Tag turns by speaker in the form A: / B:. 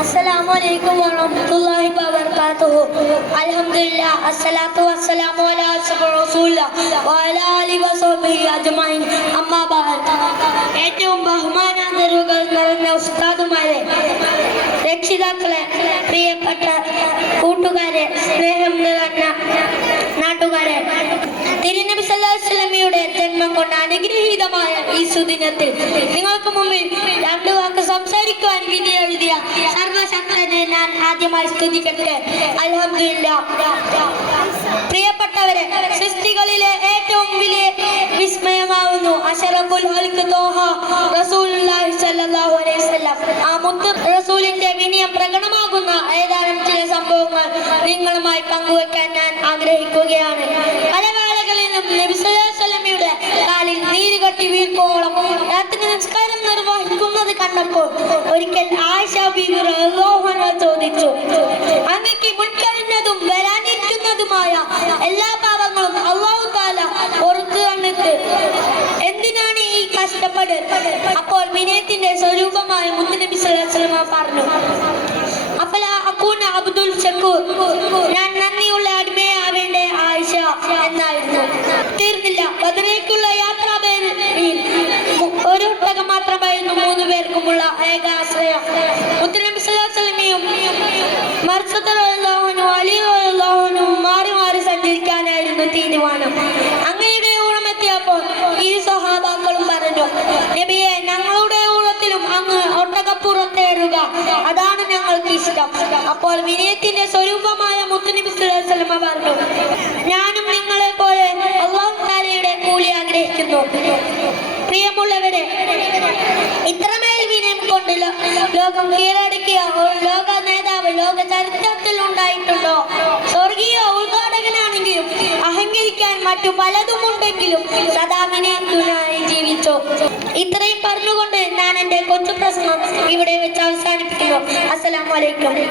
A: അസ്സലാമു അലൈക്കും വറഹ്മത്തുള്ളാഹി വബറകാതുഹു അൽഹംദുലില്ലാ അസ്സലാത്തു വസ്സലാമു അലാ വഅലാ ആലിഹി വസഹ്ബിഹി അജ്മഈൻ. അമ്മാ ബഅദ്. ഏറ്റവും ബഹുമാനാദരവുകൾ നിറഞ്ഞ ഉസ്താദുമാരെ രക്ഷിതാക്കളെ പ്രിയപ്പെട്ട കൂട്ടുകാരെ സ്നേഹം നിറഞ്ഞ നാട്ടുകാരെ തിരുനബി സല്ലല്ലാഹു അലൈഹി വസല്ലമയുടെ ജന്മം കൊണ്ട് അനുഗ്രഹീതമായ ഈ സുദിനത്തിൽ നിങ്ങൾക്ക് മുമ്പിൽ രണ്ടു വാക്ക് സംസാരിക്കുവാൻ വിധി എഴുതിയ ആദ്യമായി സ്തുതിക്കട്ടെ. അലഹമില്ല പ്രിയപ്പെട്ടവരെ സൃഷ്ടികളിലെ ഏറ്റവും വലിയ വിസ്മയമാവുന്നു അഷറഫുൽ ഹൽക്ക് തോഹ റസൂലുള്ളാഹി സ്വല്ലല്ലാഹു അലൈഹി വസല്ലം. ആ മുത്ത് റസൂലിന്റെ വിനയം പ്രകടമാകുന്ന ഏതാനും ചില സംഭവങ്ങൾ നിങ്ങളുമായി പങ്കുവെക്കാൻ ഞാൻ ആഗ്രഹിക്കുകയാണ്. പല വേളകളിലും നബി സല്ലല്ലാഹു കാലിൽ നീര് കെട്ടി വീർക്കോളം രാത്രി നിസ്കാരം നിർവഹിക്കുന്നത് കണ്ടപ്പോൾ ഒരിക്കൽ ആയിഷ ബീവി അപ്പോൾ സ്വരൂപമായി മുത്തുനബി വസല്ലമ പറഞ്ഞു. അക്കൂന അബ്ദുൽ ഷക്കൂർ ഞാൻ നന്ദിയുള്ള അടിമയാവേണ്ട ആയിഷ എന്നായിരുന്നു. തീർന്നില്ല. ബദറിലേക്കുള്ള യാത്രാ ഒരു ഒട്ടകം മാത്രമായിരുന്നു മൂന്ന് പേർക്കുമുള്ള ഏക ആശ്രയം മുത്തുനബി സല്ലല്ലാഹു അലൈഹി വസല്ലമയും മർസദ് റളിയല്ലാഹു അൻഹു അലി റളിയല്ലാഹു അൻഹു മാറി മാറി സഞ്ചരിക്കാനായിരുന്നു തീരുമാനം. അങ്ങയുടെ ഊഴമെത്തിയപ്പോൾ ഈ അതാണ് ഞങ്ങൾക്ക് ഇഷ്ടം. അപ്പോൾ വിനയത്തിന്റെ സ്വരൂപമായ മുത്തുനബി പറഞ്ഞു ഞാനും നിങ്ങളെ പോലെ അള്ളാഹു കൂലി ആഗ്രഹിക്കുന്നു. പ്രിയമുള്ളവരെ ഇത്രമേൽ വിനയം കൊണ്ട് ലോ- ലോകം കീഴടക്കിയ എന്റെ കൊച്ചു പ്രശ്നം ഇവിടെ വെച്ച് അവസാനിപ്പിക്കുന്നു. അസ്സലാമു അലൈക്കും.